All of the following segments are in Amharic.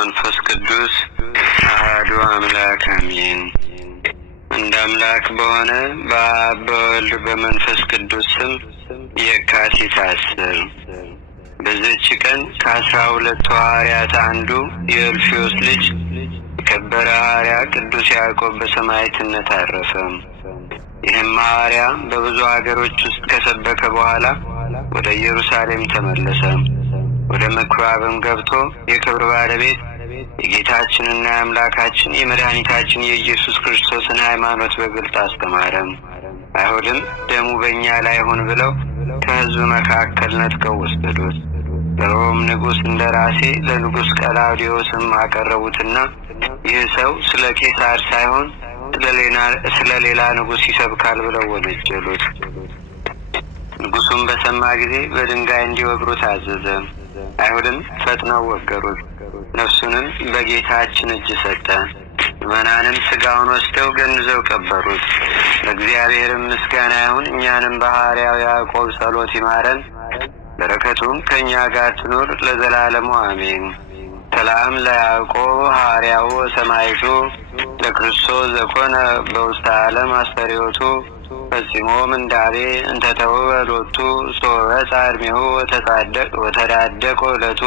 ወመንፈስ ቅዱስ አሐዱ አምላክ አሜን። እንደ አምላክ በሆነ በአብ በወልድ በመንፈስ ቅዱስ ስም የካቲት 10 በዚህች ቀን ከ12 ሐዋርያት አንዱ የእልፍዮስ ልጅ የከበረ ሐዋርያ ቅዱስ ያዕቆብ በሰማዕትነት አረፈ። ይህም ሐዋርያ በብዙ ሀገሮች ውስጥ ከሰበከ በኋላ ወደ ኢየሩሳሌም ተመለሰ። ወደ ምኵራብም ገብቶ የክብር ባለቤት የጌታችንና የአምላካችን የመድኃኒታችን የኢየሱስ ክርስቶስን ሃይማኖት በግልጥ አስተማረ። አይሁድም ደሙ በእኛ ላይ ይሁን ብለው ከሕዝብ መካከል ነጥቀው ወሰዱት። ለሮም ንጉሥ እንደራሴ ለንጉሥ ቀላውዴዎስም አቀረቡትና ይህ ሰው ስለ ቄሳር ሳይሆን ስለ ሌላ ንጉሥ ይሰብካል ብለው ወነጀሉት። ንጉሡም በሰማ ጊዜ በድንጋይ እንዲወግሩት አዘዘ። አይሁድም ፈጥነው ወገሩት። ነፍሱንም በጌታችን እጅ ሰጠ። ምዕመናንም ሥጋውን ወስደው ገንዘው ቀበሩት። ለእግዚአብሔርም ምስጋና ይሁን። እኛንም በሐዋርያው ያዕቆብ ጸሎት ይማረን፣ በረከቱም ከእኛ ጋር ትኑር ለዘላለሙ አሜን። ሰላም ለያዕቆብ ሐዋርያው ወሰማዕቱ ለክርስቶስ ዘኮነ በውስተ ዓለም አስተርእዮቱ ፈጽሞ ምንዳቤ እንተተወ ሎቱ ሶበ ዕድሜሁ ወተዳደቆ ዕለቱ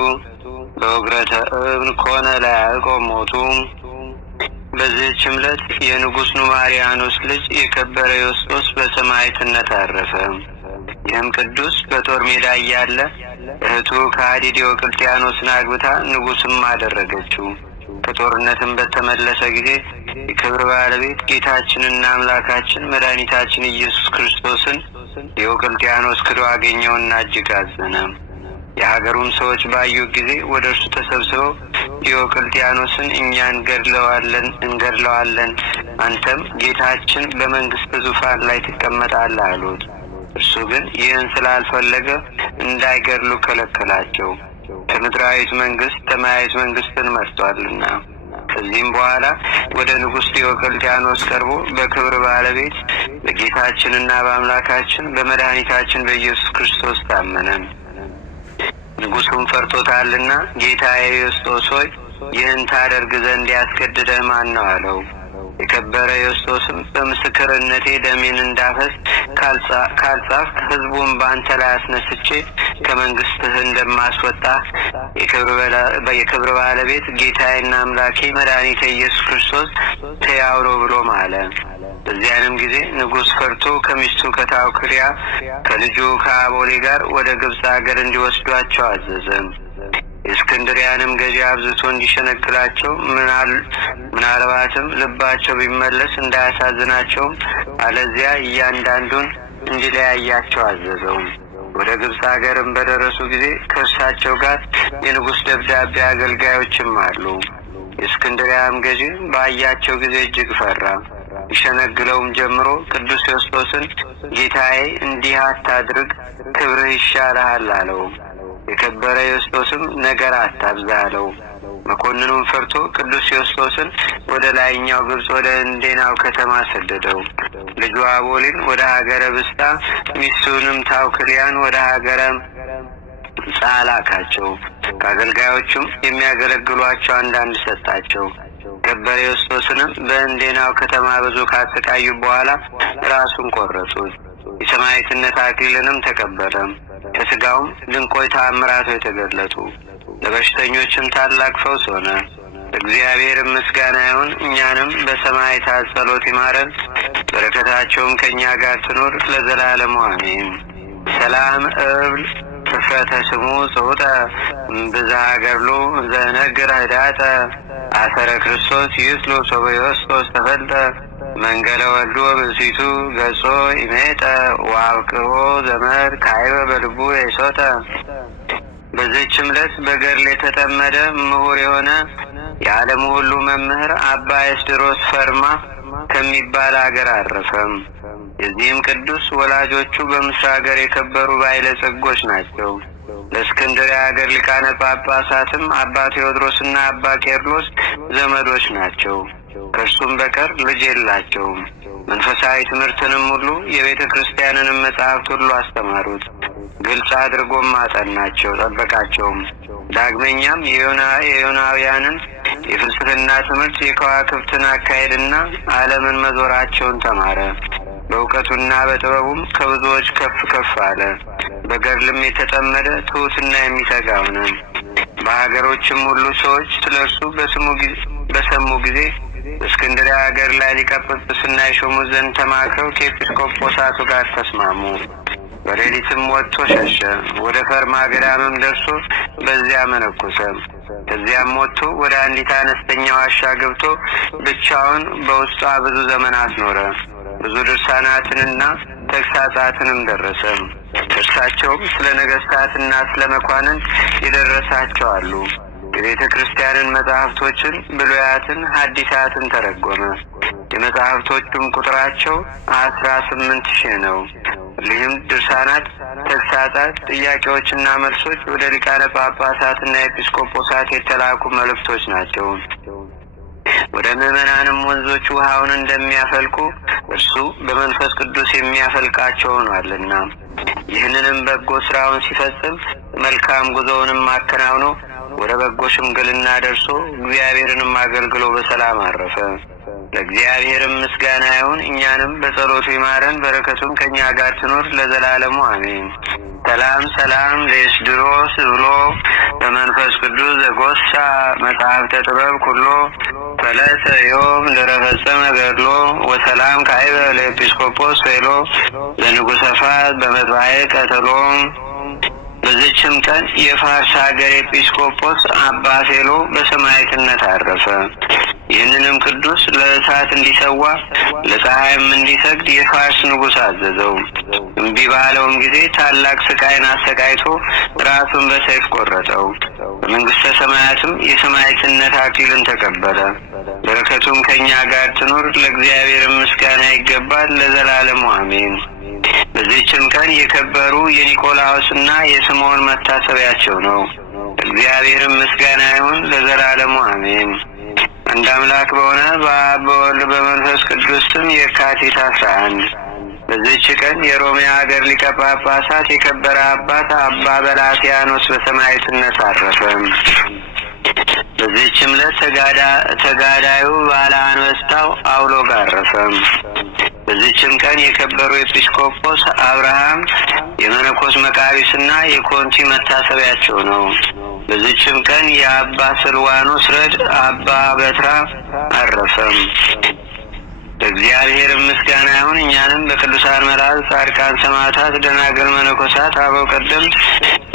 በውግረተ እብን ኮነ ለያዕቆብ ሞቱ። በዚህችም ዕለት የንጉሥ ኑማሪያኖስ ልጅ የከበረ ዮስጦስ በሰማዕትነት አረፈ። ይህም ቅዱስ በጦር ሜዳ እያለ እህቱ ከሃዲ ዲዮቅልጥያኖስን አግብታ ንጉሥም አደረገችው። ከጦርነትም በተመለሰ ጊዜ የክብር ባለቤት ጌታችንና አምላካችን መድኃኒታችን ኢየሱስ ክርስቶስን ዲዮቅልጥያኖስ ክዶ አገኘውና እጅግ አዘነ። የሀገሩም ሰዎች ባዩ ጊዜ ወደ እርሱ ተሰብስበው ዲዮቅልጥያኖስን እኛ እንገድለዋለን፣ አንተም ጌታችን በመንግሥት ዙፋን ላይ ትቀመጣለህ አሉት። እርሱ ግን ይህን ስላልፈለገ እንዳይገድሉ ከለከላቸው። ከምድራዊት መንግሥት ሰማያዊት መንግሥትን መርጧልና። ከዚህም በኋላ ወደ ንጉሥ ዲዮቅልጥያኖስ ቀርቦ በክብር ባለቤት በጌታችንና በአምላካችን በመድኃኒታችን በኢየሱስ ክርስቶስ ታመነ። ንጉሡም ፈርቶታልና ጌታዬ ዮስጦስ ሆይ ይህን ታደርግ ዘንድ ያስገድደህ ማን ነው አለው። የከበረ ዮስጦስም በምስክርነቴ ደሜን እንዳፈስ ካልጻፍክ ሕዝቡን በአንተ ላይ አስነስቼ ከመንግሥትህ እንደማስወጣ የክብር ባለቤት ጌታዬና አምላኬ መድኃኒቴ ኢየሱስ ክርስቶስ ሕያው ነው ብሎ ማለ። በዚያንም ጊዜ ንጉሥ ፈርቶ ከሚስቱ ከታውክርያ ከልጁ ከአቦሌ ጋር ወደ ግብፅ አገር እንዲወስዷቸው አዘዘ። የእስክንድሪያንም ገዢ አብዝቶ እንዲሸነግላቸው ምናልባትም ልባቸው ቢመለስ እንዳያሳዝናቸውም አለዚያ እያንዳንዱን እንዲለያያቸው አዘዘው። ወደ ግብፅ አገርም በደረሱ ጊዜ ከእርሳቸው ጋር የንጉሥ ደብዳቤ አገልጋዮችም አሉ። የእስክንድሪያም ገዢ ባያቸው ጊዜ እጅግ ፈራ። ይሸነግለውም ጀምሮ ቅዱስ ዮስጦስን ጌታዬ እንዲህ አታድርግ፣ ክብርህ ይሻልሃል አለው። የከበረ ዮስጦስም ነገር አታብዛ አለው። መኮንኑም ፈርቶ ቅዱስ ዮስጦስን ወደ ላይኛው ግብፅ ወደ እንዴናው ከተማ ሰደደው። ልጁ አቦሊን ወደ ሀገረ ብስጣ፣ ሚስቱንም ታውክልያን ወደ ሀገረ ጻ ላካቸው። ከአገልጋዮቹም የሚያገለግሏቸው አንዳንድ ሰጣቸው። ከበረ ዮስጦስንም በእንዴናው ከተማ ብዙ ካሰቃዩ በኋላ ራሱን ቆረጡት። የሰማዕትነት አክሊልንም ተቀበለ። ከሥጋውም ድንቆይ ተአምራቶች የተገለጡ፣ ለበሽተኞችም ታላቅ ፈውስ ሆነ። እግዚአብሔር ምስጋና ይሁን። እኛንም በሰማዕታት ጸሎት ይማረን፣ በረከታቸውም ከእኛ ጋር ትኑር ለዘላለሙ አሜን። ሰላም እብል ፍፍረተ ስሙ ጽውጠ ብዝሃ ገድሉ ዘነግር ህዳጠ አሰረ ክርስቶስ ይስሎ ሶበ ዮስጦስ ተፈልጠ መንገለ ወልዶ ብእሲቱ ገጾ ኢሜጠ ወአብቅቦ ዘመድ ካይበ በልቡ የሶጠ። በዚህችም ዕለት በገድል የተጠመደ ምሁር የሆነ የዓለም ሁሉ መምህር አባ ኤስድሮስ ፈርማ ከሚባል አገር አረፈም። የዚህም ቅዱስ ወላጆቹ በምስር ሀገር የከበሩ ባለጸጎች ናቸው። ለእስክንድርያ ሀገር ሊቃነ ጳጳሳትም አባ ቴዎድሮስና አባ ቄርሎስ ዘመዶች ናቸው። ከእርሱም በቀር ልጅ የላቸውም። መንፈሳዊ ትምህርትንም ሁሉ የቤተ ክርስቲያንንም መጻሕፍት ሁሉ አስተማሩት። ግልጽ አድርጎም አጠናቸው፣ ጠበቃቸውም። ዳግመኛም የዮናውያንን የፍልስፍና ትምህርት፣ የከዋክብትን አካሄድና ዓለምን መዞራቸውን ተማረ። በእውቀቱና በጥበቡም ከብዙዎች ከፍ ከፍ አለ። በገድልም የተጠመደ ትሑትና የሚተጋ ሆነ። በሀገሮችም ሁሉ ሰዎች ስለ እርሱ በሰሙ ጊዜ በእስክንድርያ ሀገር ላይ ሊቀ ጵጵስና የሾሙት ዘንድ ተማክረው ከኤጲስቆጶሳቱ ጋር ተስማሙ። በሌሊትም ወጥቶ ሸሸ። ወደ ፈርማ ገዳምም ደርሶ በዚያ መነኮሰ። ከዚያም ወጥቶ ወደ አንዲት አነስተኛ ዋሻ ገብቶ ብቻውን በውስጧ ብዙ ዘመናት ኖረ። ብዙ ድርሳናትንና ተግሳጻትንም ደረሰ። እርሳቸውም ስለ ነገሥታትና ስለ መኳንንት የደረሳቸው አሉ። የቤተ ክርስቲያንን መጻሕፍቶችን፣ ብሉያትን፣ ሐዲሳትን ተረጎመ። የመጻሕፍቶቹም ቁጥራቸው 18,000 ነው። ይህም ድርሳናት፣ ተግሳጻት፣ ጥያቄዎችና መልሶች ወደ ሊቃነ ጳጳሳትና ኤጲስቆጶሳት የተላኩ መልእክቶች ናቸው። ወደ ምዕመናንም ወንዞች ውሃውን እንደሚያፈልቁ እርሱ በመንፈስ ቅዱስ የሚያፈልቃቸው ሆኗልና። ይህንንም በጎ ስራውን ሲፈጽም መልካም ጉዞውንም አከናውኖ ወደ በጎ ሽምግልና ደርሶ እግዚአብሔርንም አገልግሎ በሰላም አረፈ። ለእግዚአብሔርም ምስጋና ይሁን። እኛንም በጸሎቱ ይማረን፣ በረከቱም ከእኛ ጋር ትኖር ለዘላለሙ አሜን። ሰላም ለእስድሮስ ብሎ በመንፈስ ቅዱስ ዘጎሳ መጽሐፍተ ጥበብ ኩሎ ፈለሰ ዮም ለረፈጸመ ገድሎ ወሰላም ካይበ ለኤጲስቆጶስ ፌሎ ለንጉሠ ፋርስ በመጥባዬ ቀተሎም። በዚችም ቀን የፋርስ ሀገር ኤጲስቆጶስ አባ ፌሎ በሰማዕትነት አረፈ። ይህንንም ቅዱስ ለእሳት እንዲሰዋ ለፀሐይም እንዲሰግድ የፋርስ ንጉሥ አዘዘው። እምቢ ባለውም ጊዜ ታላቅ ስቃይን አሰቃይቶ ራሱን በሰይፍ ቆረጠው። በመንግስተ ሰማያትም የሰማዕትነት አክሊልን ተቀበለ። በረከቱም ከእኛ ጋር ትኑር፣ ለእግዚአብሔር ምስጋና ይገባል ለዘላለሙ አሜን። በዚህችም ቀን የከበሩ የኒቆላዎስና የስምዖን መታሰቢያቸው ነው። እግዚአብሔርም ምስጋና ይሁን ለዘላለሙ አሜን። አንድ አምላክ በሆነ በአብ በወልድ በመንፈስ ቅዱስ ስም የካቲት 11 በዚህች ቀን የሮሚያ ሀገር ሊቀ ጳጳሳት የከበረ አባት አባ በላትያኖስ በሰማዕትነት አረፈ። በዚህችም ዕለት ተጋዳዩ ባለ አንበሳው አውሎግ አረፈ። በዚህችም ቀን የከበሩ ኤጲስቆጶስ አብርሃም የመነኮስ መቃቢስና የኮንቲ መታሰቢያቸው ነው። በዚህችም ቀን የአባ ስልዋኖስ ረድ አባ በትራ አረፈም። ለእግዚአብሔር ምስጋና ይሁን። እኛንም በቅዱሳን መላእክት፣ ጻድቃን፣ ሰማዕታት፣ ደናግል፣ መነኮሳት፣ አበው ቀደምት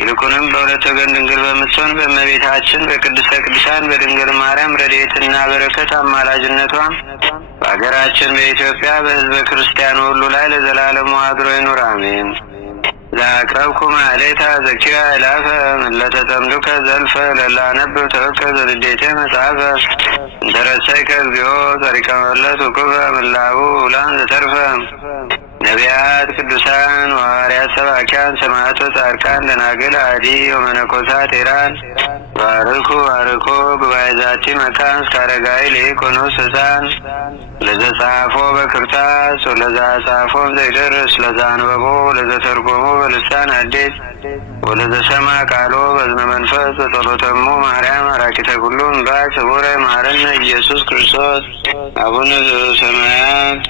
ይልቁንም በሁለት ወገን ድንግል በምትሆን በእመቤታችን በቅድስተ ቅዱሳን በድንግል ማርያም ረድኤትና በረከት አማላጅነቷም በሀገራችን በኢትዮጵያ በሕዝበ ክርስቲያኑ ሁሉ ላይ ለዘላለሙ አድሮ ይኑር አሜን። ዛቅረብኩ ማሌታ ዘኪራ ይላፈ ለተጠምዱከ ዘልፈ ለላነብብ ተወከ ዘልዴቴ መጽሐፈ እንተረሰይከ እግዚኦ ጸሪቀ መለት ውቁፈ ምላቡ ውላን ዘተርፈ ነቢያት፣ ቅዱሳን፣ ሐዋርያት፣ ሰባኪያን፣ ሰማዕታት፣ ጻድቃን፣ ደናግል፣ አዲ ወመነኮሳት ሄራን ባርኩ ጉባኤ ዛቲ መካን እስከ አረጋዊ ሊቆኖስ ሕፃን ለዘጻፎ በክርታስ ወለዛ ጻፎም ዘይደርስ ለዛ አንበቦ ለዘተርጎሞ በልሳን አዲስ ወለዘሰማ ቃሎ በዝነ መንፈስ በጸሎተሙ ማርያም አራቂተ ኩሉ እምባ ስቡረ ማረነ ኢየሱስ ክርስቶስ አቡነ ዘበሰማያት